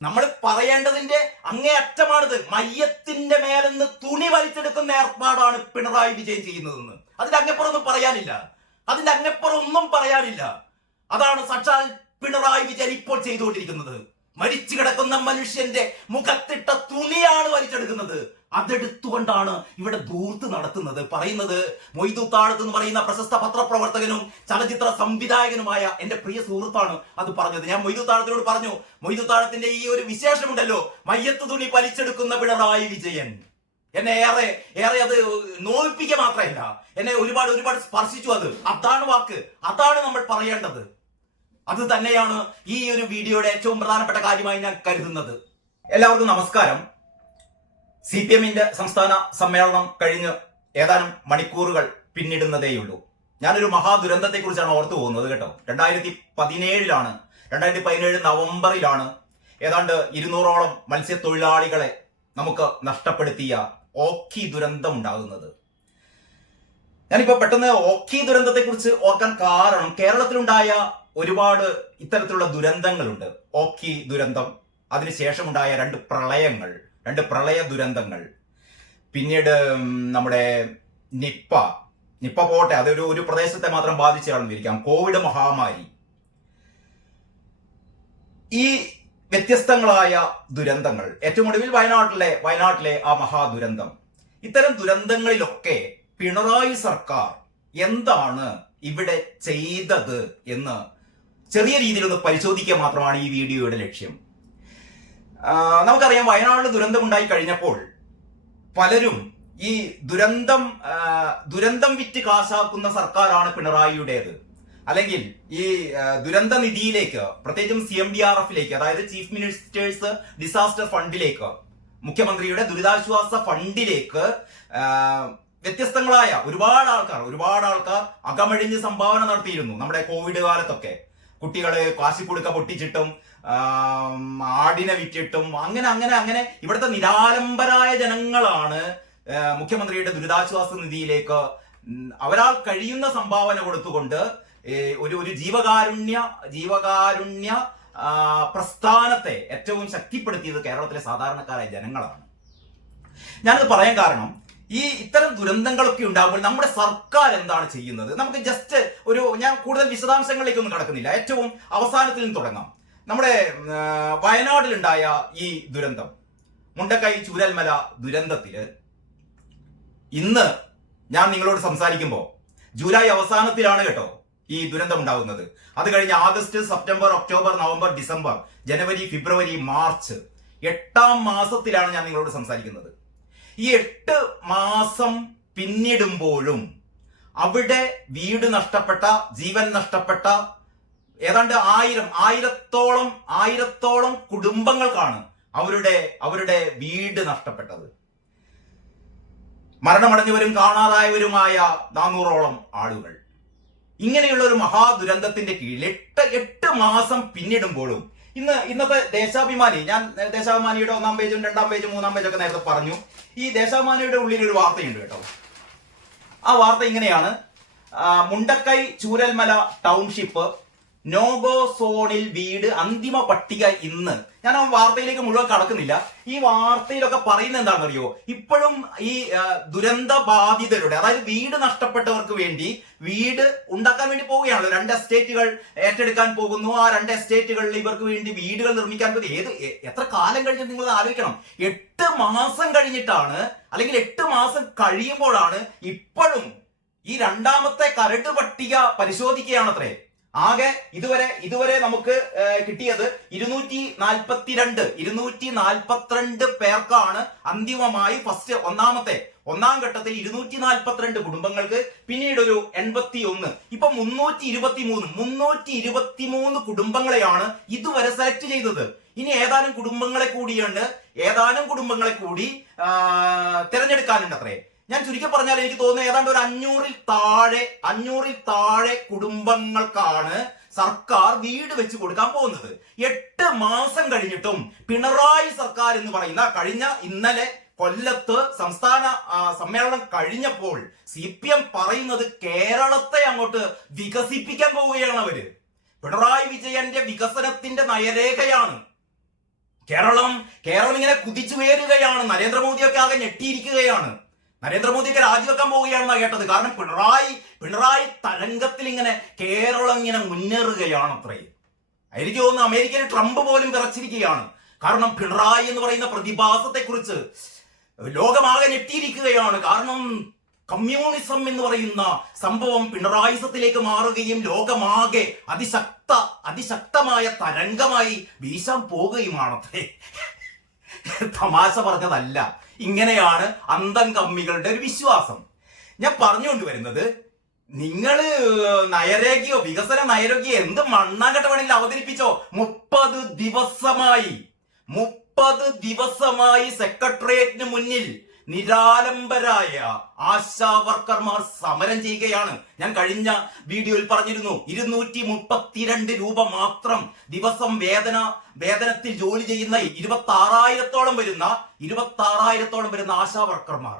നമ്മൾ പറയേണ്ടതിന്റെ അങ്ങേയറ്റമാണിത്. മയ്യത്തിന്റെ മേലെന്ന് തുണി വലിച്ചെടുക്കുന്ന ഏർപ്പാടാണ് പിണറായി വിജയൻ ചെയ്യുന്നതെന്ന്. അതിന്റെ അങ്ങപ്പുറം ഒന്നും പറയാനില്ല. അതിന്റെ അങ്ങപ്പുറം ഒന്നും പറയാനില്ല. അതാണ് സാക്ഷാൽ പിണറായി വിജയൻ ഇപ്പോൾ ചെയ്തുകൊണ്ടിരിക്കുന്നത്. മരിച്ചു കിടക്കുന്ന മനുഷ്യന്റെ മുഖത്തിട്ട തുണിയാണ് വലിച്ചെടുക്കുന്നത്. അതെടുത്തുകൊണ്ടാണ് ഇവിടെ ധൂർത്ത് നടത്തുന്നത്. പറയുന്നത് മൊയ്തു താഴത്ത് എന്ന് പറയുന്ന പ്രശസ്ത പത്രപ്രവർത്തകനും ചലച്ചിത്ര സംവിധായകനുമായ എന്റെ പ്രിയ സുഹൃത്താണ് അത് പറഞ്ഞത്. ഞാൻ മൊയ്തു താഴത്തിനോട് പറഞ്ഞു, മൊയ്തു താഴത്തിന്റെ ഈ ഒരു വിശേഷമുണ്ടല്ലോ, മയ്യത്ത് തുണി വലിച്ചെടുക്കുന്ന പിണറായി വിജയൻ, എന്നെ ഏറെ അത് നോവിപ്പിക്കുക മാത്രമല്ല, എന്നെ ഒരുപാട് സ്പർശിച്ചു. അതാണ് വാക്ക്, അതാണ് നമ്മൾ പറയേണ്ടത്. അത് തന്നെയാണ് ഈ ഒരു വീഡിയോയുടെ ഏറ്റവും പ്രധാനപ്പെട്ട കാര്യമായി ഞാൻ കരുതുന്നത്. എല്ലാവർക്കും നമസ്കാരം. CPM-ന്റെ സംസ്ഥാന സമ്മേളനം കഴിഞ്ഞ് ഏതാനും മണിക്കൂറുകൾ പിന്നിടുന്നതേയുള്ളൂ. ഞാനൊരു മഹാദുരന്തത്തെക്കുറിച്ചാണ് ഓർത്തു പോകുന്നത് കേട്ടോ. 2017 നവംബറിലാണ് ഏതാണ്ട് 200ഓളം മത്സ്യത്തൊഴിലാളികളെ നമുക്ക് നഷ്ടപ്പെടുത്തിയ ഓഖി ദുരന്തം ഉണ്ടാകുന്നത്. ഞാനിപ്പോ പെട്ടെന്ന് ഓഖി ദുരന്തത്തെക്കുറിച്ച് ഓർക്കാൻ കാരണം, കേരളത്തിലുണ്ടായ ഒരുപാട് ഇത്തരത്തിലുള്ള ദുരന്തങ്ങളുണ്ട്. ഓഖി ദുരന്തം, അതിനുശേഷമുണ്ടായ രണ്ട് പ്രളയ ദുരന്തങ്ങൾ, പിന്നീട് നമ്മുടെ നിപ്പ പോട്ടെ, അതൊരു പ്രദേശത്തെ മാത്രം ബാധിച്ചാണെന്നിരിക്കാം, കോവിഡ് മഹാമാരി. ഈ വ്യത്യസ്തങ്ങളായ ദുരന്തങ്ങൾ, ഏറ്റവും ഒടുവിൽ വയനാട്ടിലെ ആ മഹാദുരന്തം. ഇത്തരം ദുരന്തങ്ങളിലൊക്കെ പിണറായി സർക്കാർ എന്താണ് ഇവിടെ ചെയ്തത് എന്ന് ചെറിയ രീതിയിലൊന്ന് പരിശോധിക്കുക മാത്രമാണ് ഈ വീഡിയോയുടെ ലക്ഷ്യം. നമുക്കറിയാം, വയനാട്ടിൽ ദുരന്തമുണ്ടായി കഴിഞ്ഞപ്പോൾ പലരും ഈ ദുരന്തം വിറ്റ് കാശാക്കുന്ന സർക്കാരാണ് പിണറായിയുടേത്, അല്ലെങ്കിൽ ഈ ദുരന്ത നിധിയിലേക്ക്, പ്രത്യേകിച്ചും CMDRF-ലേക്ക്, അതായത് ചീഫ് മിനിസ്റ്റേഴ്സ് ഡിസാസ്റ്റർ ഫണ്ടിലേക്ക്, മുഖ്യമന്ത്രിയുടെ ദുരിതാശ്വാസ ഫണ്ടിലേക്ക് വ്യത്യസ്തങ്ങളായ ഒരുപാട് ആൾക്കാർ അകമഴിഞ്ഞ് സംഭാവന നടത്തിയിരുന്നു. നമ്മുടെ കോവിഡ് കാലത്തൊക്കെ കുട്ടികള് കാശിക്കുടുക്ക പൊട്ടിച്ചിട്ടും ആടിനെ വിറ്റിട്ടും അങ്ങനെ ഇവിടുത്തെ നിരാലംബരായ ജനങ്ങളാണ് മുഖ്യമന്ത്രിയുടെ ദുരിതാശ്വാസ നിധിയിലേക്ക് അവരാൽ കഴിയുന്ന സംഭാവന കൊടുത്തുകൊണ്ട് ഒരു ജീവകാരുണ്യ പ്രസ്ഥാനത്തെ ഏറ്റവും ശക്തിപ്പെടുത്തിയത് കേരളത്തിലെ സാധാരണക്കാരായ ജനങ്ങളാണ്. ഞാനത് പറയാൻ കാരണം, ഇത്തരം ദുരന്തങ്ങളൊക്കെ ഉണ്ടാകുമ്പോൾ നമ്മുടെ സർക്കാർ എന്താണ് ചെയ്യുന്നത്? നമുക്ക് ജസ്റ്റ് ഞാൻ കൂടുതൽ വിശദാംശങ്ങളിലേക്കൊന്നും കടക്കുന്നില്ല, ഏറ്റവും അവസാനത്തിൽ നിന്ന് തുടങ്ങാം. നമ്മുടെ വയനാട്ടിലുണ്ടായ ഈ ദുരന്തം, മുണ്ടക്കൈ ചൂരൽമല ദുരന്തത്തില് ഇന്ന് ഞാൻ നിങ്ങളോട് സംസാരിക്കുമ്പോൾ ജൂലൈ അവസാനത്തിലാണ് കേട്ടോ ഈ ദുരന്തം ഉണ്ടാകുന്നത്. അത് കഴിഞ്ഞ് August, September, October, November, December, January, February, March, 8ാം മാസത്തിലാണ് ഞാൻ നിങ്ങളോട് സംസാരിക്കുന്നത്. ഈ 8 മാസം പിന്നിടുമ്പോഴും അവിടെ വീട് നഷ്ടപ്പെട്ട, ജീവൻ നഷ്ടപ്പെട്ട ഏതാണ്ട് ആയിരത്തോളം കുടുംബങ്ങൾക്കാണ് അവരുടെ വീട് നഷ്ടപ്പെട്ടത്. മരണമടഞ്ഞവരും കാണാതായവരുമായ 400ഓളം ആളുകൾ. ഇങ്ങനെയുള്ള ഒരു മഹാദുരന്തത്തിന്റെ കീഴിൽ 8 മാസം പിന്നിടുമ്പോഴും ഇന്നത്തെ ദേശാഭിമാനി, ഞാൻ ദേശാഭിമാനിയുടെ 1ാം പേജും 2ാം പേജും 3ാം പേജും ഒക്കെ നേരത്തെ പറഞ്ഞു. ഈ ദേശാഭിമാനിയുടെ ഉള്ളിൽ ഒരു വാർത്തയുണ്ട് കേട്ടോ. ആ വാർത്ത ഇങ്ങനെയാണ്: മുണ്ടക്കൈ ചൂരൽമല ടൗൺഷിപ്പ് നോഗോ സോണിൽ വീട്, അന്തിമ പട്ടിക ഇന്ന്. ഞാൻ ആ വാർത്തയിലേക്ക് മുഴുവൻ കടക്കുന്നില്ല. ഈ വാർത്തയിലൊക്കെ പറയുന്നത് എന്താണെന്നറിയോ? ഇപ്പോഴും ഈ ദുരന്ത ബാധിതരുടെ, അതായത് വീട് നഷ്ടപ്പെട്ടവർക്ക് വേണ്ടി വീട് ഉണ്ടാക്കാൻ വേണ്ടി പോവുകയാണല്ലോ. 2 എസ്റ്റേറ്റുകൾ ഏറ്റെടുക്കാൻ പോകുന്നു. ആ 2 എസ്റ്റേറ്റുകളിൽ ഇവർക്ക് വേണ്ടി വീടുകൾ നിർമ്മിക്കാൻ പറ്റും. എത്ര കാലം കഴിഞ്ഞ് നിങ്ങൾ ആലോചിക്കണം. 8 മാസം കഴിഞ്ഞിട്ടാണ്, അല്ലെങ്കിൽ 8 മാസം കഴിയുമ്പോഴാണ് ഇപ്പോഴും ഈ 2ാമത്തെ കരട് പട്ടിക പരിശോധിക്കുകയാണത്രേ. ആകെ ഇതുവരെ നമുക്ക് കിട്ടിയത് 242 പേർക്കാണ് അന്തിമമായി ഒന്നാം ഘട്ടത്തിൽ 242 കുടുംബങ്ങൾക്ക്, പിന്നീട് ഒരു 81, ഇപ്പൊ 323 കുടുംബങ്ങളെയാണ് ഇതുവരെ സെലക്ട് ചെയ്തത്. ഇനി ഏതാനും കുടുംബങ്ങളെ കൂടി തിരഞ്ഞെടുക്കാനുണ്ട് അത്രേ. ഞാൻ ചുരുക്കി പറഞ്ഞാൽ എനിക്ക് തോന്നുന്നു ഏതാണ്ട് ഒരു 500-ൽ താഴെ കുടുംബങ്ങൾക്കാണ് സർക്കാർ വീട് വെച്ച് കൊടുക്കാൻ പോകുന്നത്. 8 മാസം കഴിഞ്ഞിട്ടും പിണറായി സർക്കാർ എന്ന് പറയുന്ന ഇന്നലെ കൊല്ലത്ത് സംസ്ഥാന സമ്മേളനം കഴിഞ്ഞപ്പോൾ CPM പറയുന്നത് കേരളത്തെ അങ്ങോട്ട് വികസിപ്പിക്കാൻ പോവുകയാണ് അവര്. പിണറായി വിജയന്റെ വികസനത്തിന്റെ നയരേഖയാണ് കേരളം ഇങ്ങനെ കുതിച്ചുയരുകയാണ്. നരേന്ദ്രമോദിയൊക്കെ ആകെ ഞെട്ടിയിരിക്കുകയാണ്. നരേന്ദ്രമോദിയൊക്കെ രാജിവെക്കാൻ പോവുകയാണെന്നാണ് കേട്ടത്. കാരണം പിണറായി തരംഗത്തിൽ ഇങ്ങനെ കേരളം ഇങ്ങനെ മുന്നേറുകയാണ്. അത്രയും എനിക്ക് തോന്നുന്നു അമേരിക്കയിൽ ട്രംപ് പോലും വിറച്ചിരിക്കുകയാണ്. കാരണം പിണറായി എന്ന് പറയുന്ന പ്രതിഭാസത്തെ കുറിച്ച് ലോകമാകെ ഞെട്ടിയിരിക്കുകയാണ്. കാരണം കമ്മ്യൂണിസം എന്ന് പറയുന്ന സംഭവം പിണറായിസത്തിലേക്ക് മാറുകയും ലോകമാകെ അതിശക്തമായ തരംഗമായി വീശാൻ പോവുകയുമാണത്രേ. തമാശ പറഞ്ഞതല്ല. ഇങ്ങനെയാണ് അന്തം കമ്മികളുടെ ഒരു വിശ്വാസം. ഞാൻ പറഞ്ഞുകൊണ്ടുവരുന്നത്, നിങ്ങള് നയരേഖയോ വികസന നയരേഖയോ എന്ത് മണ്ണാങ്കട്ട വേണമെങ്കിലും അവതരിപ്പിച്ചോ. 30 ദിവസമായി സെക്രട്ടേറിയറ്റിന് മുന്നിൽ നിരാലംബരായ ആശാ വർക്കർമാർ സമരം ചെയ്യുകയാണ്. ഞാൻ കഴിഞ്ഞ വീഡിയോയിൽ പറഞ്ഞിരുന്നു, 232 രൂപ മാത്രം ദിവസം വേതനത്തിൽ ജോലി ചെയ്യുന്ന 26,000-ഓളം വരുന്ന ആശാ വർക്കർമാർ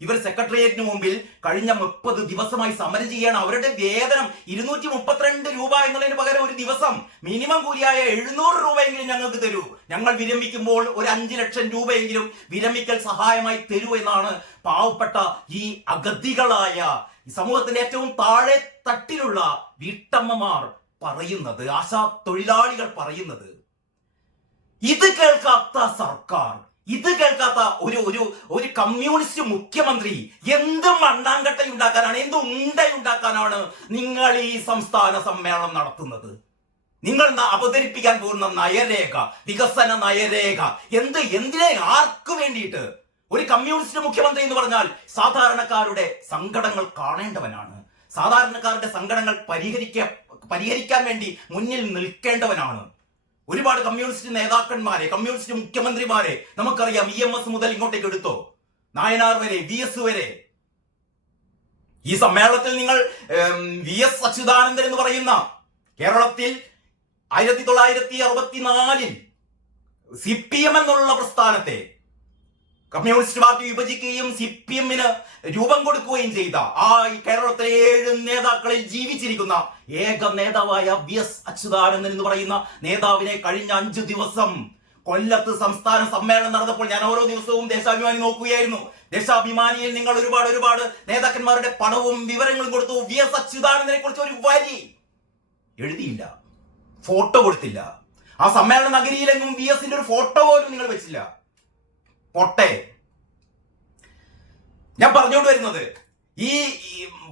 ഇവർ സെക്രട്ടേറിയറ്റിന് മുമ്പിൽ കഴിഞ്ഞ 30 ദിവസമായി സമരം ചെയ്യുകയാണ്. അവരുടെ വേതനം 232 രൂപ എന്നുള്ളതിന് പകരം ഒരു ദിവസം മിനിമം കൂലിയായ 700 രൂപയെങ്കിലും ഞങ്ങൾക്ക് തരൂ. ഞങ്ങൾ വിരമിക്കുമ്പോൾ ഒരു 5 ലക്ഷം രൂപയെങ്കിലും വിരമിക്കൽ സഹായമായി തരൂ എന്നാണ് പാവപ്പെട്ട ഈ അഗതികളായ സമൂഹത്തിന്റെ ഏറ്റവും താഴെ തട്ടിലുള്ള വീട്ടമ്മമാർ പറയുന്നത്, ആശാ തൊഴിലാളികൾ പറയുന്നത്. ഇത് കേൾക്കാത്ത സർക്കാർ, ഇത് കേൾക്കാത്ത ഒരു കമ്മ്യൂണിസ്റ്റ് മുഖ്യമന്ത്രി എന്ത് മണ്ണാങ്കട്ടയുണ്ടാക്കാനാണ്, എന്ത് ഉണ്ടയുണ്ടാക്കാനാണ് നിങ്ങൾ ഈ സംസ്ഥാന സമ്മേളനം നടത്തുന്നത്? നിങ്ങൾ അവതരിപ്പിക്കാൻ പോകുന്ന നയരേഖ, വികസന നയരേഖ എന്തിനെ, ആർക്കു വേണ്ടിയിട്ട്? ഒരു കമ്മ്യൂണിസ്റ്റ് മുഖ്യമന്ത്രി എന്ന് പറഞ്ഞാൽ സാധാരണക്കാരുടെ സങ്കടങ്ങൾ കാണേണ്ടവനാണ്. സാധാരണക്കാരുടെ സങ്കടങ്ങൾ പരിഹരിക്കാൻ വേണ്ടി മുന്നിൽ നിൽക്കേണ്ടവനാണ്. ഒരുപാട് കമ്മ്യൂണിസ്റ്റ് നേതാക്കന്മാരെ, കമ്മ്യൂണിസ്റ്റ് മുഖ്യമന്ത്രിമാരെ നമുക്കറിയാം. EMS മുതൽ ഇങ്ങോട്ടേക്ക് എടുത്തോ, നായനാർ വരെ, VS വരെ. ഈ സമ്മേളനത്തിൽ നിങ്ങൾ VS അച്യുതാനന്ദൻ എന്ന് പറയുന്ന കേരളത്തിൽ 1964 CPM എന്നുള്ള പ്രസ്ഥാനത്തെ കമ്മ്യൂണിസ്റ്റ് പാർട്ടി വിഭജിക്കുകയും CPM-ന് രൂപം കൊടുക്കുകയും ചെയ്ത കേരളത്തിലെ 7 നേതാക്കളിൽ ജീവിച്ചിരിക്കുന്ന ഏക നേതാവായ VS അച്യുതാനന്ദൻ എന്ന് പറയുന്ന നേതാവിനെ കഴിഞ്ഞ 5 ദിവസം കൊല്ലത്ത് സംസ്ഥാന സമ്മേളനം നടന്നപ്പോൾ ഞാൻ ഓരോ ദിവസവും ദേശാഭിമാനി നോക്കുകയായിരുന്നു. ദേശാഭിമാനിയിൽ നിങ്ങൾ ഒരുപാട് നേതാക്കന്മാരുടെ പണവും വിവരങ്ങളും കൊടുത്തു. VS അച്യുതാനന്ദനെ കുറിച്ച് ഒരു വരി എഴുതിയില്ല, ഫോട്ടോ കൊടുത്തില്ല. ആ സമ്മേളന നഗരിയിലെങ്ങും VS-ന്റെ ഒരു ഫോട്ടോ പോലും നിങ്ങൾ വെച്ചില്ല. പൊട്ടെ. ഞാൻ പറഞ്ഞുകൊണ്ട് വരുന്നത്, ഈ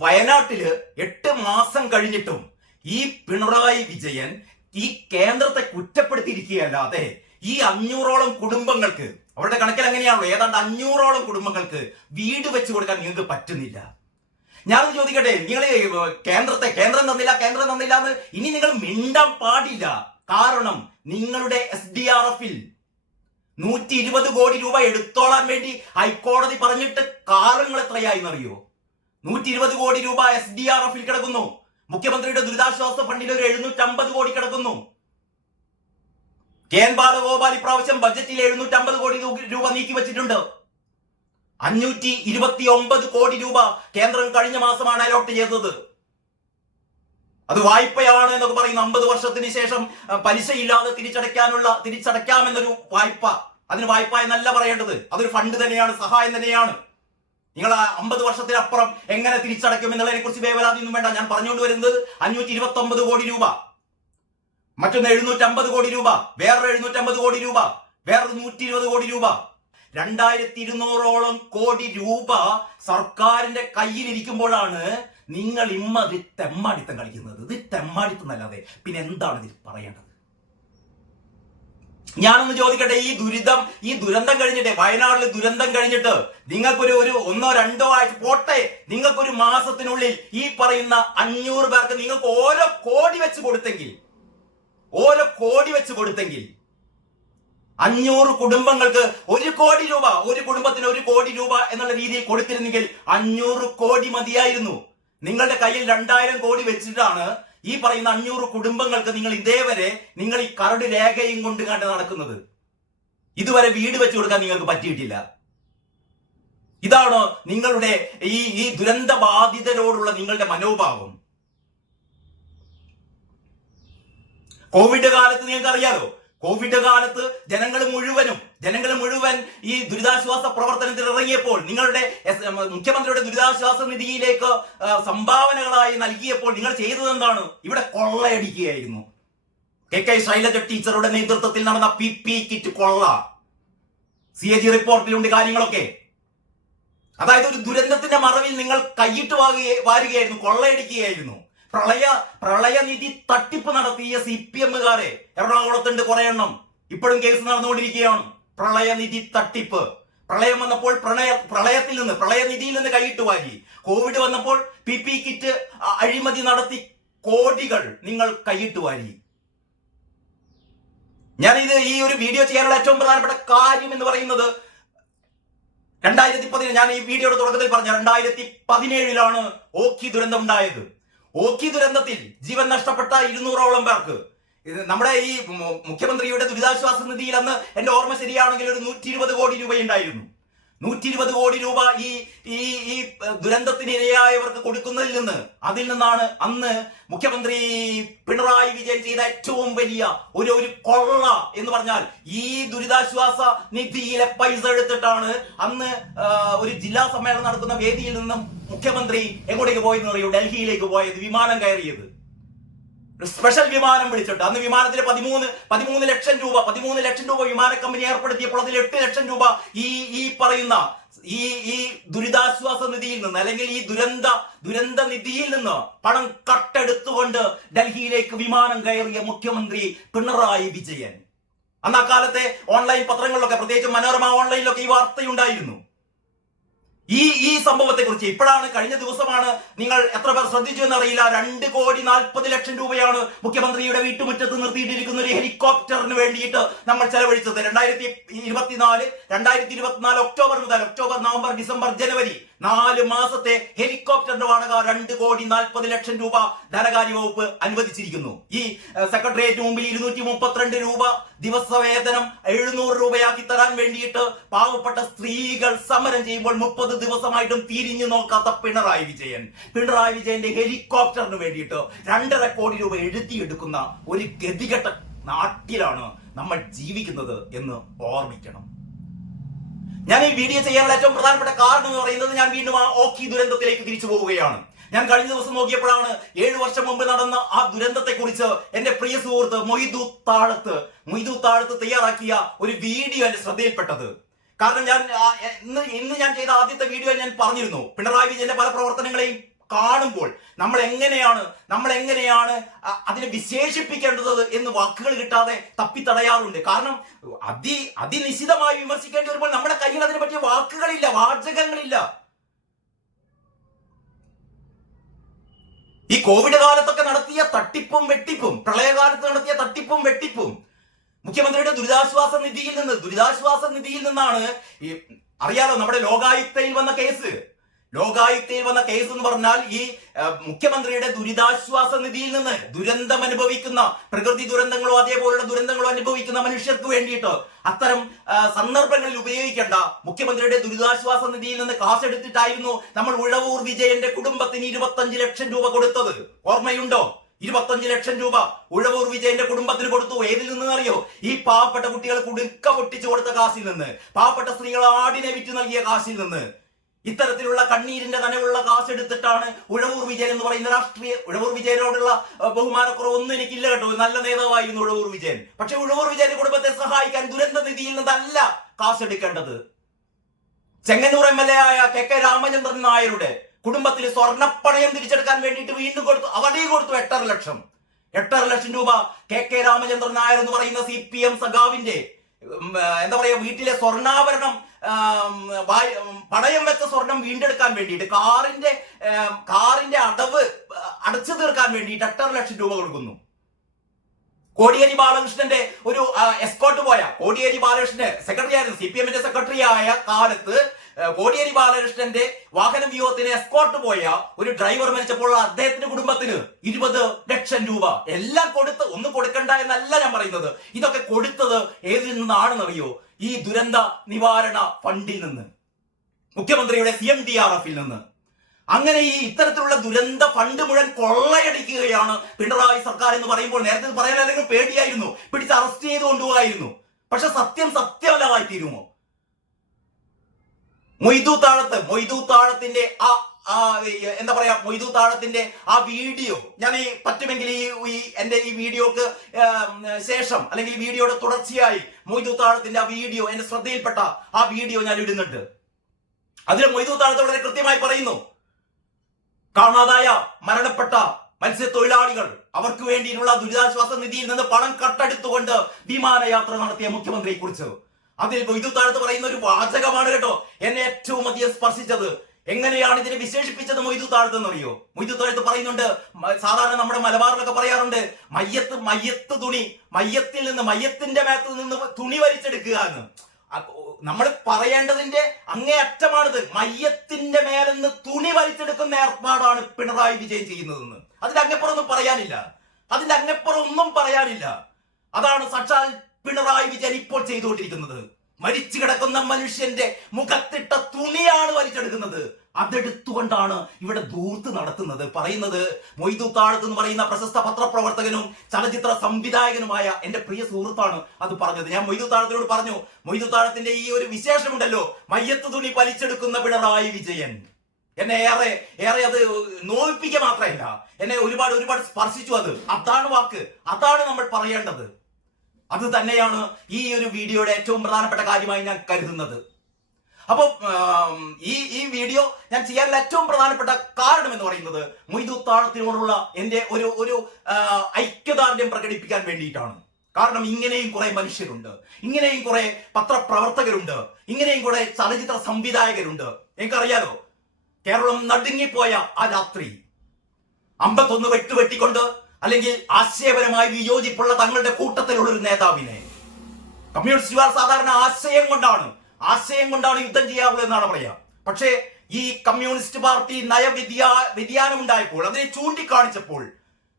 വയനാട്ടില് 8 മാസം കഴിഞ്ഞിട്ടും ഈ പിണറായി വിജയൻ ഈ കേന്ദ്രത്തെ കുറ്റപ്പെടുത്തിയിരിക്കുകയല്ലാതെ ഈ 500-ഓളം കുടുംബങ്ങൾക്ക്, അവരുടെ കണക്കിൽ അങ്ങനെയാണല്ലോ, ഏതാണ്ട് 500-ഓളം കുടുംബങ്ങൾക്ക് വീട് വെച്ച് കൊടുക്കാൻ നിങ്ങൾക്ക് പറ്റുന്നില്ല. ഞാനത് ചോദിക്കട്ടെ, നിങ്ങൾ കേന്ദ്രം തന്നില്ല എന്ന് ഇനി നിങ്ങൾ മിണ്ടാൻ പാടില്ല. കാരണം നിങ്ങളുടെ SDRF-ൽ 120 കോടി രൂപ എടുത്തോളാൻ വേണ്ടി ഹൈക്കോടതി പറഞ്ഞിട്ട് കാലങ്ങൾ എത്രയായി എന്നറിയോ? 120 കോടി രൂപ SDRF-ൽ കിടക്കുന്നു. മുഖ്യമന്ത്രിയുടെ ദുരിതാശ്വാസ ഫണ്ടിൽ ഒരു 750 കോടി കിടക്കുന്നു. KN ബാലഗോപാൽ ഇപ്രാവശ്യം ബജറ്റിൽ 750 കോടി രൂപ നീക്കി വെച്ചിട്ടുണ്ട്. 529 കോടി രൂപ കേന്ദ്രം കഴിഞ്ഞ മാസമാണ് അലോട്ട് ചെയ്തത്. അത് വായ്പയാണ് എന്നൊക്കെ പറയുന്ന 50 വർഷത്തിന് ശേഷം പലിശയില്ലാതെ തിരിച്ചടയ്ക്കാമെന്നൊരു വായ്പ. അതിന് വായ്പ എന്നല്ല പറയേണ്ടത്, അതൊരു ഫണ്ട് തന്നെയാണ്, സഹായം തന്നെയാണ്. നിങ്ങൾ 50 വർഷത്തിനപ്പുറം എങ്ങനെ തിരിച്ചടയ്ക്കും എന്നുള്ളതിനെ കുറിച്ച് വേവലാതിയൊന്നും വേണ്ട. ഞാൻ പറഞ്ഞുകൊണ്ട് വരുന്നത് 529 കോടി രൂപ, മറ്റൊന്ന് 750 കോടി രൂപ, വേറൊരു 750 കോടി രൂപ, വേറൊരു 120 കോടി രൂപ, 2200-ഓളം കോടി രൂപ സർക്കാരിന്റെ കയ്യിലിരിക്കുമ്പോഴാണ് നിങ്ങൾ ഇമ്മതി തെമ്മാടിത്തം കളിക്കുന്നത്. ഇത് തെമ്മാടിത്തം അല്ലാതെ പിന്നെ എന്താണ് ഇതിൽ പറയേണ്ടത്? ഞാനൊന്ന് ചോദിക്കട്ടെ, ഈ ദുരന്തം കഴിഞ്ഞിട്ട്, വയനാട്ടിൽ ദുരന്തം കഴിഞ്ഞിട്ട് നിങ്ങൾക്കൊരു 1-2 ആഴ്ച പോട്ടെ, നിങ്ങൾക്കൊരു മാസത്തിനുള്ളിൽ ഈ പറയുന്ന 500 പേർക്ക് നിങ്ങൾക്ക് ഓരോ കോടി വെച്ച് കൊടുത്തെങ്കിൽ 500 കുടുംബങ്ങൾക്ക് 1 കോടി രൂപ, ഒരു കുടുംബത്തിന് 1 കോടി രൂപ എന്നുള്ള രീതിയിൽ കൊടുത്തിരുന്നെങ്കിൽ 500 കോടി മതിയായിരുന്നു. നിങ്ങളുടെ കയ്യിൽ 2000 കോടി വെച്ചിട്ടാണ് ഈ പറയുന്ന 500 കുടുംബങ്ങൾക്ക് നിങ്ങൾ ഈ കരട് രേഖയും കൊണ്ട് കണ്ട് നടക്കുന്നത്. ഇതുവരെ വീട് വെച്ച് കൊടുക്കാൻ നിങ്ങൾക്ക് പറ്റിയിട്ടില്ല. ഇതാണോ നിങ്ങളുടെ ഈ ദുരന്ത ബാധിതരോടുള്ള നിങ്ങളുടെ മനോഭാവം? കോവിഡ് കാലത്ത് നിങ്ങൾക്ക് അറിയാലോ, കോവിഡ് കാലത്ത് ജനങ്ങൾ മുഴുവൻ ഈ ദുരിതാശ്വാസ പ്രവർത്തനത്തിൽ ഇറങ്ങിയപ്പോൾ നിങ്ങളുടെ മുഖ്യമന്ത്രിയുടെ ദുരിതാശ്വാസ നിധിയിലേക്ക് സംഭാവനകളായി നൽകിയപ്പോൾ നിങ്ങൾ ചെയ്തത് എന്താണ്? ഇവിടെ കൊള്ളയടിക്കുകയായിരുന്നു. കെ ശൈലജ ടീച്ചറുടെ നേതൃത്വത്തിൽ നടന്ന PPE കിറ്റ് കൊള്ള, CAG റിപ്പോർട്ടിലുണ്ട് കാര്യങ്ങളൊക്കെ. അതായത് ഒരു ദുരന്തത്തിന്റെ മറവിൽ നിങ്ങൾ കൈയിട്ട് വാരുകയായിരുന്നു, കൊള്ളയടിക്കുകയായിരുന്നു. പ്രളയനിധി തട്ടിപ്പ് നടത്തിയ CPM-കാരെ എറണാകുളത്തുണ്ട് കുറെ എണ്ണം, ഇപ്പോഴും കേസ് നടന്നുകൊണ്ടിരിക്കുകയാണ്. പ്രളയനിധി തട്ടിപ്പ്, പ്രളയം വന്നപ്പോൾ പ്രളയനിധിയിൽ നിന്ന് കൈയിട്ട് വാരി. കോവിഡ് വന്നപ്പോൾ PPE കിറ്റ് അഴിമതി നടത്തി കോടികൾ നിങ്ങൾ കൈയിട്ട് വാരി. ഈ ഒരു വീഡിയോ ചെയ്യാനുള്ള ഏറ്റവും പ്രധാനപ്പെട്ട കാര്യം എന്ന് പറയുന്നത് 2017, ഞാൻ ഈ വീഡിയോയുടെ തുടക്കത്തിൽ പറഞ്ഞ 2017 ഓഖി ദുരന്തം ഉണ്ടായത്. ഓഖി ദുരന്തത്തിൽ ജീവൻ നഷ്ടപ്പെട്ട 200ഓളം പേർക്ക് നമ്മുടെ ഈ മുഖ്യമന്ത്രിയുടെ ദുരിതാശ്വാസ നിധിയിൽ അന്ന് എന്റെ ഓർമ്മ ശരിയാണെങ്കിൽ ഒരു 120 കോടി രൂപയുണ്ടായിരുന്നു. 120 കോടി രൂപ ഈ ദുരന്തത്തിന് ഇരയായവർക്ക് കൊടുക്കുന്നതിൽ നിന്ന്, അതിൽ നിന്നാണ് അന്ന് മുഖ്യമന്ത്രി പിണറായി വിജയൻ ചെയ്ത ഏറ്റവും വലിയ ഒരു കൊള്ള എന്ന് പറഞ്ഞാൽ, ഈ ദുരിതാശ്വാസ നിധിയിലെ പൈസ എടുത്തിട്ടാണ് അന്ന് ഒരു ജില്ലാ സമ്മേളനം നടത്തുന്ന വേദിയിൽ നിന്നും മുഖ്യമന്ത്രി എങ്ങോട്ടേക്ക് പോയെന്ന് പറയൂ? ഡൽഹിയിലേക്ക് പോയത്, വിമാനം കയറിയത്. സ്പെഷ്യൽ വിമാനം വിളിച്ചിട്ട് അന്ന് വിമാനത്തിൽ 13 ലക്ഷം രൂപ വിമാന കമ്പനി ഏർപ്പെടുത്തിയപ്പോൾ അതിൽ 8 ലക്ഷം രൂപ ഈ പറയുന്ന ഈ ദുരിതാശ്വാസ നിധിയിൽ നിന്ന്, അല്ലെങ്കിൽ ഈ ദുരന്ത നിധിയിൽ നിന്ന് പണം കട്ടെടുത്തുകൊണ്ട് ഡൽഹിയിലേക്ക് വിമാനം കയറിയ മുഖ്യമന്ത്രി പിണറായി വിജയൻ. അന്ന് അക്കാലത്തെ ഓൺലൈൻ പത്രങ്ങളിലൊക്കെ, പ്രത്യേകിച്ച് മനോരമ ഓൺലൈനിലൊക്കെ ഈ വാർത്തയുണ്ടായിരുന്നു. ഈ സംഭവത്തെ കുറിച്ച് ഇപ്പോഴാണ്, കഴിഞ്ഞ ദിവസമാണ്, നിങ്ങൾ എത്ര പേർ ശ്രദ്ധിച്ചു എന്നറിയില്ല, 2,40,00,000 രൂപയാണ് മുഖ്യമന്ത്രിയുടെ വീട്ടുമുറ്റത്ത് നിർത്തിയിട്ടിരിക്കുന്ന ഒരു ഹെലികോപ്റ്ററിന് വേണ്ടിയിട്ട് നമ്മൾ ചെലവഴിച്ചത്. 2024 ഒക്ടോബർ മുതൽ നവംബർ, ഡിസംബർ, ജനുവരി 4 മാസത്തെ ഹെലികോപ്റ്ററിന്റെ വാടക 2,40,00,000 രൂപ ധനകാര്യ വകുപ്പ് അനുവദിച്ചിരിക്കുന്നു. ഈ സെക്രട്ടേറിയറ്റ് മുമ്പിൽ 232 രൂപ ദിവസവേതനം 700 രൂപയാക്കി തരാൻ വേണ്ടിയിട്ട് പാവപ്പെട്ട സ്ത്രീകൾ സമരം ചെയ്യുമ്പോൾ 30 ദിവസമായിട്ടും തിരിഞ്ഞു നോക്കാത്ത പിണറായി വിജയന്റെ ഹെലികോപ്റ്ററിന് വേണ്ടിയിട്ട് 2.5 കോടി രൂപ എഴുതിയെടുക്കുന്ന ഒരു ഗതികെട്ട നാട്ടിലാണ് നമ്മൾ ജീവിക്കുന്നത് എന്ന് ഓർമ്മിക്കണം. ഞാൻ ഈ വീഡിയോ ചെയ്യാനുള്ള ഏറ്റവും പ്രധാനപ്പെട്ട കാരണം എന്ന് പറയുന്നത്, ഞാൻ വീണ്ടും ആ ഓഖി ദുരന്തത്തിലേക്ക് തിരിച്ചു പോവുകയാണ്. ഞാൻ കഴിഞ്ഞ ദിവസം നോക്കിയപ്പോഴാണ് 7 വർഷം മുമ്പ് നടന്ന ആ ദുരന്തത്തെ കുറിച്ച് എന്റെ പ്രിയ സുഹൃത്ത് മൊയ്തു താഴത്ത് തയ്യാറാക്കിയ ഒരു വീഡിയോ എന്റെ ശ്രദ്ധയിൽപ്പെട്ടത്. കാരണം ഇന്ന് ഞാൻ ചെയ്ത ആദ്യത്തെ വീഡിയോ ഞാൻ പറഞ്ഞിരുന്നു, പിണറായി വിജയന്റെ പല പ്രവർത്തനങ്ങളെയും കാണുമ്പോൾ നമ്മൾ എങ്ങനെയാണ് അതിനെ വിശേഷിപ്പിക്കേണ്ടത് എന്ന് വാക്കുകൾ കിട്ടാതെ തപ്പിത്തടയാറുണ്ട്. കാരണം അതിനിശിതമായി വിമർശിക്കേണ്ടി വരുമ്പോൾ നമ്മുടെ കയ്യിൽ അതിനെ പറ്റിയ വാക്കുകളില്ല, വാചകങ്ങളില്ല. ഈ കോവിഡ് കാലത്തൊക്കെ നടത്തിയ തട്ടിപ്പും വെട്ടിപ്പും, പ്രളയകാലത്ത് നടത്തിയ തട്ടിപ്പും വെട്ടിപ്പും, മുഖ്യമന്ത്രിയുടെ ദുരിതാശ്വാസ നിധിയിൽ നിന്നാണ് അറിയാലോ, നമ്മുടെ ലോകായുക്തയിൽ വന്ന കേസ് എന്ന് പറഞ്ഞാൽ, ഈ മുഖ്യമന്ത്രിയുടെ ദുരിതാശ്വാസ നിധിയിൽ നിന്ന് ദുരന്തം അനുഭവിക്കുന്ന, പ്രകൃതി ദുരന്തങ്ങളോ അതേപോലുള്ള ദുരന്തങ്ങളോ അനുഭവിക്കുന്ന മനുഷ്യർക്ക് വേണ്ടിയിട്ട് അത്തരം സന്ദർഭങ്ങളിൽ ഉപയോഗിക്കേണ്ട മുഖ്യമന്ത്രിയുടെ ദുരിതാശ്വാസ നിധിയിൽ നിന്ന് കാശെടുത്തിട്ടായിരുന്നു നമ്മൾ ഉഴവൂർ വിജയന്റെ കുടുംബത്തിന് 25 ലക്ഷം രൂപ കൊടുത്തത്. ഓർമ്മയുണ്ടോ? 25 ലക്ഷം രൂപ ഉഴവൂർ വിജയന്റെ കുടുംബത്തിന് കൊടുത്തു. ഏതിൽ നിന്ന് അറിയോ? ഈ പാവപ്പെട്ട കുട്ടികൾ കുടുക്ക പൊട്ടിച്ചു കൊടുത്ത കാശിൽ നിന്ന്, പാവപ്പെട്ട സ്ത്രീകൾ ആടിനെ വിറ്റ് നൽകിയ കാശിൽ നിന്ന്. ഇത്തരത്തിലുള്ള കണ്ണീരിന്റെ നനവുള്ള കാശെടുത്തിട്ടാണ് ഉഴവൂർ വിജയൻ എന്ന് പറയുന്ന ഉഴവൂർ വിജയനോടുള്ള ബഹുമാനക്കുറവൊന്നും എനിക്കില്ല കേട്ടോ, നല്ല നേതാവായിരുന്നു ഉഴവൂർ വിജയൻ. പക്ഷെ ഉഴവൂർ വിജയന്റെ കുടുംബത്തെ സഹായിക്കാൻ ദുരന്ത നിധിയിൽ നിന്നല്ല കാശെടുക്കേണ്ടത്. ചെങ്ങന്നൂർ MLA ആയ KK രാമചന്ദ്രൻ നായരുടെ കുടുംബത്തിൽ സ്വർണ്ണപ്പണയം തിരിച്ചെടുക്കാൻ വേണ്ടിയിട്ട് വീണ്ടും കൊടുത്തു, അവിടെയും കൊടുത്തു 8.5 ലക്ഷം രൂപ. KK രാമചന്ദ്രൻ നായർ എന്ന് പറയുന്ന CPM സഖാവിന്റെ വീട്ടിലെ സ്വർണ്ണാഭരണം, പണയം വെച്ച സ്വർണം വീണ്ടെടുക്കാൻ വേണ്ടിയിട്ട്, കാറിന്റെ അടച്ചു തീർക്കാൻ വേണ്ടിയിട്ട് 8.5 ലക്ഷം രൂപ കൊടുക്കുന്നു. കോടിയേരി ബാലകൃഷ്ണന്റെ ഒരു എസ്കോർട്ട് പോയ, കോടിയേരി ബാലകൃഷ്ണന്റെ സെക്രട്ടറി ആയിരുന്നു, CPM-ന്റെ സെക്രട്ടറി ആയ കാലത്ത് കോടിയേരി ബാലകൃഷ്ണന്റെ വാഹന വ്യൂഹത്തിന് എസ്കോർട്ട് പോയ ഒരു ഡ്രൈവർ മരിച്ചപ്പോൾ അദ്ദേഹത്തിന്റെ കുടുംബത്തിന് 20 ലക്ഷം രൂപ എല്ലാം കൊടുത്ത്, ഒന്നും കൊടുക്കണ്ട എന്നല്ല ഞാൻ പറയുന്നത്, ഇതൊക്കെ കൊടുത്തത് ഏതിൽ നിന്നാണെന്നറിയോ? ഈ ദുരന്ത നിവാരണ ഫണ്ടിൽ നിന്ന്, മുഖ്യമന്ത്രിയുടെ CMDRF-ൽ നിന്ന്. അങ്ങനെ ഈ ഇത്തരത്തിലുള്ള ദുരന്ത ഫണ്ട് മുഴുവൻ കൊള്ളയടിക്കുകയാണ് പിണറായി സർക്കാർ എന്ന് പറയുമ്പോൾ നേരത്തെ പറയാൻ അല്ലെങ്കിൽ പേടിയായിരുന്നു, പിടിച്ച് അറസ്റ്റ് ചെയ്ത് കൊണ്ടുപോകായിരുന്നു. പക്ഷെ സത്യം സത്യമല്ലാതായി തീരുമോ? മൊയ്തു താഴത്തിന്റെ എന്താ പറയാ, മൊയ്തു താഴത്തിന്റെ ആ വീഡിയോ ഞാൻ പറ്റുമെങ്കിൽ എന്റെ ഈ വീഡിയോക്ക് ശേഷം അല്ലെങ്കിൽ വീഡിയോയുടെ തുടർച്ചയായി മൊയ്തു താഴത്തിന്റെ ആ വീഡിയോ എന്റെ ശ്രദ്ധയിൽപ്പെട്ട ആ വീഡിയോ ഞാൻ ഇടുന്നുണ്ട്. അതിൽ മൊയ്തു താഴത്ത് വളരെ കൃത്യമായി പറയുന്നു, കാണാതായ മരണപ്പെട്ട മത്സ്യത്തൊഴിലാളികൾ അവർക്ക് വേണ്ടിയിട്ടുള്ള ദുരിതാശ്വാസ നിധിയിൽ നിന്ന് പണം കട്ടെടുത്തുകൊണ്ട് വിമാനയാത്ര നടത്തിയ മുഖ്യമന്ത്രിയെ കുറിച്ച്. അതിൽ മൊയ്തു താഴത്ത് പറയുന്ന ഒരു വാചകമാണ് കേട്ടോ എന്നെ ഏറ്റവും അധികം സ്പർശിച്ചത്. എങ്ങനെയാണ് ഇതിനെ വിശേഷിപ്പിച്ചത് മൊയ്തു താഴത്ത് എന്നറിയോ? മൊയ്തു താഴത്ത് പറയുന്നുണ്ട്, സാധാരണ നമ്മുടെ മലബാറിലൊക്കെ പറയാറുണ്ട്, മയ്യത്ത് തുണി, മയ്യത്തിന്റെ മേത്ത് നിന്ന് തുണി വലിച്ചെടുക്കുക എന്ന്. നമ്മൾ പറയേണ്ടതിന്റെ അങ്ങേയറ്റമാണിത്. മയ്യത്തിന്റെ മേലെന്ന് തുണി വലിച്ചെടുക്കുന്ന ഏർപ്പാടാണ് പിണറായി വിജയൻ ചെയ്യുന്നതെന്ന്. അതിന്റെ അങ്ങപ്പുറം ഒന്നും പറയാനില്ല. അതാണ് സാക്ഷാൽ പിണറായി വിജയൻ ഇപ്പോൾ ചെയ്തുകൊണ്ടിരിക്കുന്നത്. മരിച്ചു കിടക്കുന്ന മനുഷ്യന്റെ മുഖത്തിട്ട തുണിയാണ് വലിച്ചെടുക്കുന്നത്. അതെടുത്തുകൊണ്ടാണ് ഇവിടെ ധൂർത്ത് നടത്തുന്നത്. പറയുന്നത് മൊയ്തു താഴത്ത് എന്ന് പറയുന്ന പ്രശസ്ത പത്രപ്രവർത്തകനും ചലച്ചിത്ര സംവിധായകനുമായ എന്റെ പ്രിയ സുഹൃത്താണ് അത് പറഞ്ഞത്. ഞാൻ മൊയ്തു താഴത്തിനോട് പറഞ്ഞു, മൊയ്തു താഴത്തിന്റെ ഈ ഒരു വിശേഷമുണ്ടല്ലോ, മയ്യത്ത് തുണി വലിച്ചെടുക്കുന്ന പിണറായി വിജയൻ, എന്നെ ഏറെ അത് നോവിപ്പിക്കുക മാത്രമല്ല, എന്നെ ഒരുപാട് സ്പർശിച്ചു. അതാണ് വാക്ക്, അതാണ് നമ്മൾ പറയേണ്ടത്. അത് തന്നെയാണ് ഈ ഒരു വീഡിയോയുടെ ഏറ്റവും പ്രധാനപ്പെട്ട കാര്യമായി ഞാൻ കരുതുന്നത്. അപ്പൊ ഈ വീഡിയോ ഞാൻ ചെയ്യാനുള്ള ഏറ്റവും പ്രധാനപ്പെട്ട കാരണം എന്ന് പറയുന്നത് മൊയ്തു താഴത്തിനോടുള്ള എന്റെ ഒരു ഐക്യദാർഢ്യം പ്രകടിപ്പിക്കാൻ വേണ്ടിയിട്ടാണ്. കാരണം ഇങ്ങനെയും കുറെ മനുഷ്യരുണ്ട്, ഇങ്ങനെയും കുറെ പത്രപ്രവർത്തകരുണ്ട്, ഇങ്ങനെയും കുറെ ചലച്ചിത്ര സംവിധായകരുണ്ട്. എനിക്കറിയാലോ, കേരളം നടുങ്ങിപ്പോയ ആ രാത്രി 51 വെട്ടുവെട്ടിക്കൊണ്ട് അല്ലെങ്കിൽ ആശയപരമായി വിയോജിപ്പുള്ള തങ്ങളുടെ കൂട്ടത്തിലുള്ള ഒരു നേതാവിനെ കമ്മ്യൂണിസ്റ്റുകാർ സാധാരണ ആശയം കൊണ്ടാണ് യുദ്ധം ചെയ്യാറുള്ളത് എന്നാണ് പറയാ. പക്ഷേ ഈ കമ്മ്യൂണിസ്റ്റ് പാർട്ടി വ്യതിയാനം ഉണ്ടായപ്പോൾ, അതിനെ ചൂണ്ടിക്കാണിച്ചപ്പോൾ,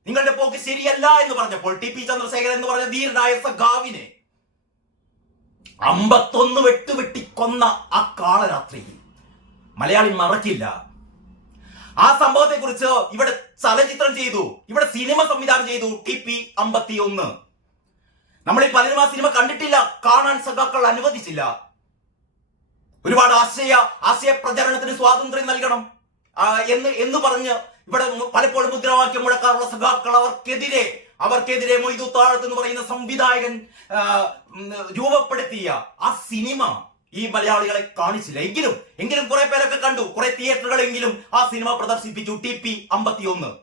നിങ്ങളുടെ പോക്ക് ശരിയല്ല എന്ന് പറഞ്ഞപ്പോൾ, ടി.പി. ചന്ദ്രശേഖരൻ എന്ന് പറഞ്ഞ ധീരനായ സഖാവിനെ 51 വെട്ടുവെട്ടിക്കൊന്ന ആ കാളരാത്രി മലയാളി മറക്കില്ല. ആ സംഭവത്തെ കുറിച്ച് ഇവിടെ ചലച്ചിത്രം ചെയ്തു, ഇവിടെ സിനിമ സംവിധാനം ചെയ്തു ടി.പി. 51. നമ്മളിൽ പലരും ആ സിനിമ കണ്ടിട്ടില്ല, കാണാൻ സഖാക്കൾ അനുവദിച്ചില്ല. ഒരുപാട് ആശയ പ്രചരണത്തിന് സ്വാതന്ത്ര്യം നൽകണം എന്ന് പറഞ്ഞ് ഇവിടെ പലപ്പോഴും മുദ്രാവാക്യം മുഴക്കാറുള്ള സഖാക്കൾ അവർക്കെതിരെ മൊയ്തു താഴത്ത് എന്ന് പറയുന്ന സംവിധായകൻ രൂപപ്പെടുത്തിയ ആ സിനിമ ഈ മലയാളികളെ കാണിച്ചില്ല. എങ്കിലും കുറെ പേരൊക്കെ കണ്ടു, കുറെ തിയേറ്ററുകളെങ്കിലും ആ സിനിമ പ്രദർശിപ്പിച്ചു. ടി.പി. 51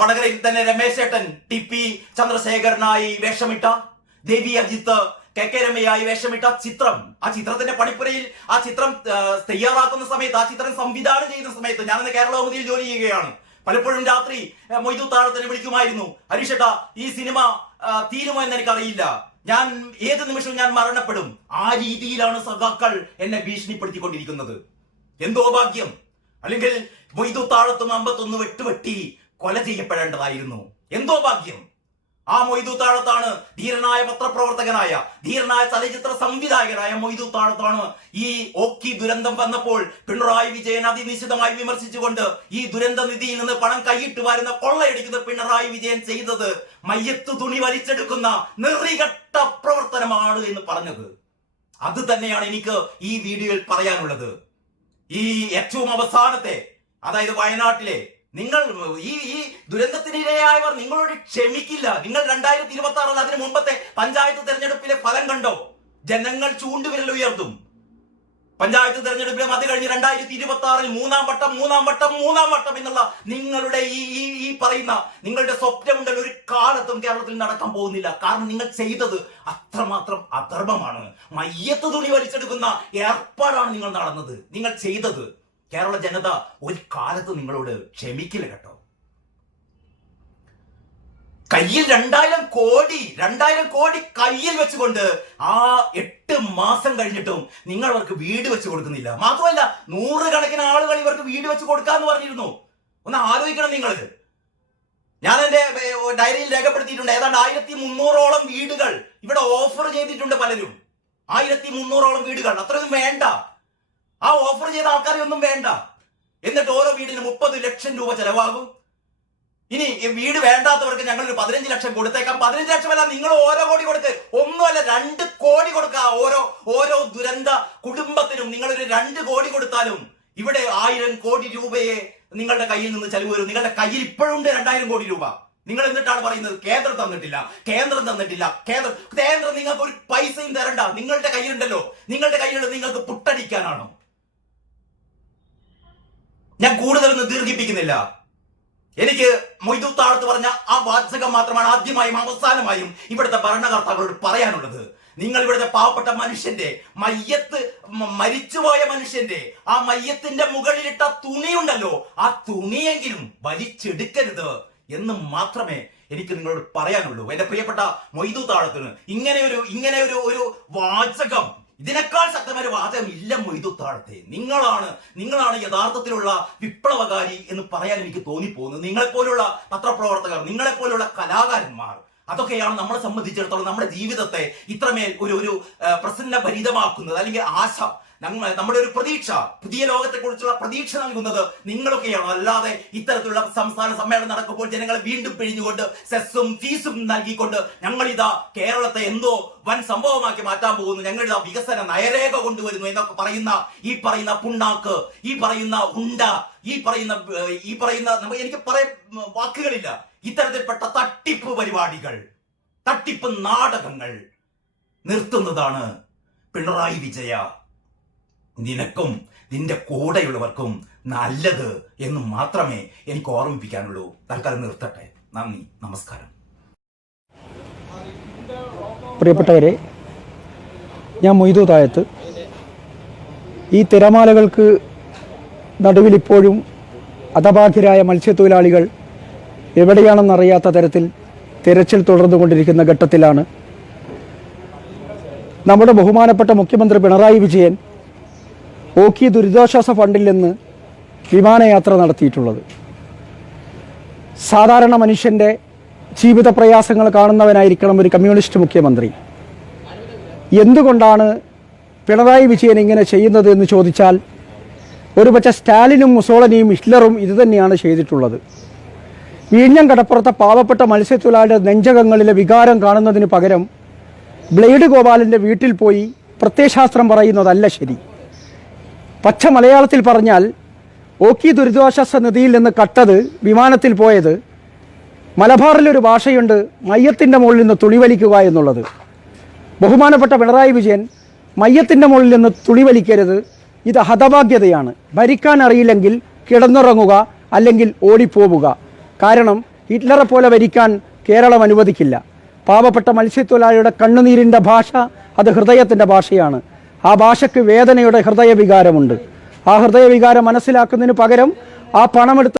വടകരയിൽ തന്നെ രമേശേട്ടൻ ടി.പി. ചന്ദ്രശേഖരനായി വേഷമിട്ട, ദേവി അജിത്ത് കെ രമയായി വേഷമിട്ട ചിത്രം, ആ ചിത്രത്തിന്റെ പണിപ്പുരയിൽ ആ ചിത്രം തയ്യാറാക്കുന്ന സമയത്ത്, ആ ചിത്രം സംവിധാനം ചെയ്യുന്ന സമയത്ത് ഞാനിന്ന് കേരളകൗമുദിയിൽ ജോലി ചെയ്യുകയാണ്. പലപ്പോഴും രാത്രി മൊയ്തു താഴത്തിനെ വിളിക്കുമായിരുന്നു, ഹരീഷേട്ടാ ഈ സിനിമ തീരുമോ എന്ന് എനിക്കറിയില്ല, ഞാൻ ഏത് നിമിഷവും ഞാൻ മരണപ്പെടും. ആ രീതിയിലാണ് സഖാക്കൾ എന്നെ ഭീഷണിപ്പെടുത്തിക്കൊണ്ടിരിക്കുന്നത്. എന്തോ ഭാഗ്യം, അല്ലെങ്കിൽ മൊയ്തു താഴത്തും 51 വെട്ടുവെട്ടി കൊല ചെയ്യപ്പെടേണ്ടതായിരുന്നു. എന്തോ ഭാഗ്യം. ആ മൊയ്തു താഴത്താണ്, ധീരനായ പത്രപ്രവർത്തകനായ, ധീരനായ ചലച്ചിത്ര സംവിധായകനായ മൊയ്തു താഴത്താണ് ഈ ഓഖി ദുരന്തം വന്നപ്പോൾ പിണറായി വിജയൻ അതിനിശ്ചിതമായി വിമർശിച്ചുകൊണ്ട് ഈ ദുരന്ത നിധിയിൽ നിന്ന് പണം കൈയിട്ട് വരുന്ന കൊള്ളയടിക്കുന്ന പിണറായി വിജയൻ ചെയ്തത് മയ്യത്ത് തുണി വലിച്ചെടുക്കുന്ന നെറികെട്ട പ്രവർത്തനമാണ് എന്ന് പറഞ്ഞത്. അത് തന്നെയാണ് എനിക്ക് ഈ വീഡിയോയിൽ പറയാനുള്ളത്. ഈ ഏറ്റവും അവസാനത്തെ, അതായത് വയനാട്ടിലെ നിങ്ങൾ ഈ ദുരന്തത്തിനിരയായവർ നിങ്ങളോട് ക്ഷമിക്കില്ല. നിങ്ങൾ 2026 അതിന് മുമ്പത്തെ പഞ്ചായത്ത് തെരഞ്ഞെടുപ്പിലെ ഫലം കണ്ടോ? ജനങ്ങൾ ചൂണ്ടുവിരൽ ഉയർത്തും. പഞ്ചായത്ത് തെരഞ്ഞെടുപ്പിലും അത് കഴിഞ്ഞ് 2026 മൂന്നാം വട്ടം എന്നുള്ള നിങ്ങളുടെ ഈ പറയുന്ന നിങ്ങളുടെ സ്വപ്നമുണ്ടല്ലോ, ഒരു കാലത്തും കേരളത്തിൽ നടക്കാൻ പോകുന്നില്ല. കാരണം നിങ്ങൾ ചെയ്തത് അത്രമാത്രം അധർമ്മമാണ്. മയ്യത്ത് തുണി വലിച്ചെടുക്കുന്ന ഏർപ്പാടാണ് നിങ്ങൾ ചെയ്തത്. കേരള ജനത ഒരു കാലത്ത് നിങ്ങളോട് ക്ഷമിക്കില്ല കേട്ടോ. കയ്യിൽ 2000 കോടി കയ്യിൽ വെച്ചുകൊണ്ട് ആ 8 മാസം കഴിഞ്ഞിട്ടും നിങ്ങൾ അവർക്ക് വീട് വെച്ച് കൊടുക്കുന്നില്ല. മാത്രമല്ല 100 കണക്കിന് ആളുകൾ ഇവർക്ക് വീട് വെച്ച് കൊടുക്കാന്ന് പറഞ്ഞിരുന്നു. ഒന്ന് ആലോചിക്കണം നിങ്ങൾ. ഞാൻ എന്റെ ഡയറിയിൽ രേഖപ്പെടുത്തിയിട്ടുണ്ട്. ഏതാണ്ട് 1300ഓളം വീടുകൾ ഇവിടെ ഓഫർ ചെയ്തിട്ടുണ്ട് പലരും. 1300ഓളം വീടുകൾ. അത്രയൊന്നും വേണ്ട. ആ ഓഫർ ചെയ്ത ആൾക്കാരെ ഒന്നും വേണ്ട. എന്നിട്ട് ഓരോ വീടിന് 30 ലക്ഷം രൂപ ചെലവാകും. ഇനി വീട് വേണ്ടാത്തവർക്ക് ഞങ്ങൾ ഒരു 15 ലക്ഷം കൊടുത്തേക്കാം. 15 ലക്ഷമല്ല, നിങ്ങൾ ഓരോ കോടി കൊടുക്ക്. ഒന്നുമല്ല, 2 കോടി കൊടുക്കുക. ഓരോ ദുരന്ത കുടുംബത്തിനും നിങ്ങളൊരു 2 കോടി കൊടുത്താലും ഇവിടെ 1000 കോടി രൂപയെ നിങ്ങളുടെ കയ്യിൽ നിന്ന് ചെലവ് വരും. നിങ്ങളുടെ കയ്യിൽ ഇപ്പോഴുണ്ട് 2000 കോടി രൂപ. നിങ്ങൾ എന്നിട്ടാണ് പറയുന്നത് കേന്ദ്രം തന്നിട്ടില്ല. കേന്ദ്രം നിങ്ങൾക്ക് ഒരു പൈസയും തരണ്ട. നിങ്ങളുടെ കയ്യിലുണ്ടല്ലോ. നിങ്ങളുടെ കയ്യിലുള്ള നിങ്ങൾക്ക് പുട്ടടിക്കാനാണോ? ഞാൻ കൂടുതലൊന്നും ദീർഘിപ്പിക്കുന്നില്ല. എനിക്ക് മൊയ്തു താഴത്ത് പറഞ്ഞ ആ വാചകം മാത്രമാണ് ആദ്യമായും അവസാനമായും ഇവിടുത്തെ ഭരണകർത്താക്കളോട് പറയാനുള്ളത്. നിങ്ങൾ ഇവിടുത്തെ പാവപ്പെട്ട മനുഷ്യന്റെ മരിച്ചുപോയ മനുഷ്യന്റെ ആ മയ്യത്തിന്റെ മുകളിലിട്ട തുണിയുണ്ടല്ലോ, ആ തുണിയെങ്കിലും വലിച്ചെടുക്കരുത് എന്ന് മാത്രമേ എനിക്ക് നിങ്ങളോട് പറയാനുള്ളൂ. എന്റെ പ്രിയപ്പെട്ട മൊയ്തു താഴത്തിന് ഇങ്ങനെ ഒരു വാചകം, ഇതിനേക്കാൾ ശക്തമായ വാചകം ഇല്ല മൊയ്തു താഴത്തെ. നിങ്ങളാണ് യഥാർത്ഥത്തിലുള്ള വിപ്ലവകാരി എന്ന് പറയാൻ എനിക്ക് തോന്നിപ്പോകുന്നത്. നിങ്ങളെപ്പോലുള്ള പത്രപ്രവർത്തകർ, നിങ്ങളെപ്പോലുള്ള കലാകാരന്മാർ, അതൊക്കെയാണ് നമ്മളെ സംബന്ധിച്ചിടത്തോളം നമ്മുടെ ജീവിതത്തെ ഇത്രമേൽ ഒരു പ്രസന്നഭരിതമാക്കുന്നത്. അല്ലെങ്കിൽ ആശ, നമ്മുടെ ഒരു പ്രതീക്ഷ, പുതിയ ലോകത്തെ കുറിച്ചുള്ള പ്രതീക്ഷ നൽകുന്നത് നിങ്ങളൊക്കെയാണ്. അല്ലാതെ ഇത്തരത്തിലുള്ള സംസ്ഥാന സമ്മേളനം നടക്കുമ്പോൾ ജനങ്ങളെ വീണ്ടും പിഴിഞ്ഞുകൊണ്ട് സെസ്സും ഫീസും നൽകിക്കൊണ്ട് ഞങ്ങളിതാ കേരളത്തെ എന്തോ വൻ സംഭവമാക്കി മാറ്റാൻ പോകുന്നു, ഞങ്ങളിതാ വികസന നയരേഖ കൊണ്ടുവരുന്നു എന്നൊക്കെ ഈ പറയുന്ന പുണ്ണാക്ക്, ഈ പറയുന്ന ഉണ്ട, ഈ പറയുന്ന എനിക്ക് പറയാൻ വാക്കുകളില്ല. ഇത്തരത്തിൽപ്പെട്ട തട്ടിപ്പ് പരിപാടികൾ, തട്ടിപ്പ് നാടകങ്ങൾ നിർത്തുന്നതാണ് പിണറായി വിജയ നിനക്കും നിന്റെ കൂടെയുള്ളവർക്കും നല്ലത് എന്ന് മാത്രമേ എനിക്ക് ഓർമ്മിപ്പിക്കാനുള്ളൂ. തൽക്കാലം നിർത്തട്ടെ. നന്ദി, നമസ്കാരം. പ്രിയപ്പെട്ടവരെ, ഞാൻ മൊയ്തു താഴത്ത്. ഈ തിരമാലകൾക്ക് നടുവിൽ ഇപ്പോഴും ഹതഭാഗ്യരായ മത്സ്യത്തൊഴിലാളികൾ എവിടെയാണെന്നറിയാത്ത തരത്തിൽ തിരച്ചിൽ തുടർന്നുകൊണ്ടിരിക്കുന്ന ഘട്ടത്തിലാണ് നമ്മുടെ ബഹുമാനപ്പെട്ട മുഖ്യമന്ത്രി പിണറായി വിജയൻ ഓഖി ദുരിതാശ്വാസ ഫണ്ടിൽ നിന്ന് വിമാനയാത്ര നടത്തിയിട്ടുള്ളത്. സാധാരണ മനുഷ്യൻ്റെ ജീവിത പ്രയാസങ്ങൾ കാണുന്നവനായിരിക്കണം ഒരു കമ്മ്യൂണിസ്റ്റ് മുഖ്യമന്ത്രി. എന്തുകൊണ്ടാണ് പിണറായി വിജയൻ ഇങ്ങനെ ചെയ്യുന്നത് എന്ന് ചോദിച്ചാൽ, ഒരുപക്ഷെ സ്റ്റാലിനും മുസോളിനിയും ഹിറ്റ്ലറും ഇതുതന്നെയാണ് ചെയ്തിട്ടുള്ളത്. വിഴിഞ്ഞം കടപ്പുറത്തെ പാവപ്പെട്ട മത്സ്യത്തൊഴിലാളിയുടെ നെഞ്ചകങ്ങളിലെ വികാരം കാണുന്നതിന് പകരം ബ്ലേഡ് ഗോപാലിൻ്റെ വീട്ടിൽ പോയി പ്രത്യയശാസ്ത്രം പറയുന്നതല്ല ശരി. പച്ച മലയാളത്തിൽ പറഞ്ഞാൽ, ഓഖി ദുരിതാശ്വാസ നിധിയിൽ നിന്ന് കട്ടത് വിമാനത്തിൽ പോയത്, മലബാറിലൊരു ഭാഷയുണ്ട്, മയ്യത്തിൻ്റെ മുകളിൽ നിന്ന് തുണി വലിക്കുക എന്നുള്ളത്. ബഹുമാനപ്പെട്ട പിണറായി വിജയൻ, മയ്യത്തിൻ്റെ മുകളിൽ നിന്ന് തുണി വലിക്കരുത്, ഇത് ഹതഭാഗ്യതയാണ്. ഭരിക്കാൻ അറിയില്ലെങ്കിൽ കിടന്നുറങ്ങുക, അല്ലെങ്കിൽ ഓടിപ്പോവുക. കാരണം ഹിറ്റ്ലറെ പോലെ ഭരിക്കാൻ കേരളം അനുവദിക്കില്ല. പാവപ്പെട്ട മത്സ്യത്തൊഴിലാളിയുടെ കണ്ണുനീരിൻ്റെ ഭാഷ അത് ഹൃദയത്തിൻ്റെ ഭാഷയാണ്. ആ ഭാഷയ്ക്ക് വേദനയുടെ ഹൃദയവികാരമുണ്ട്. ആ ഹൃദയവികാരം മനസ്സിലാക്കുന്നതിന് പകരം ആ പണമെടുത്ത്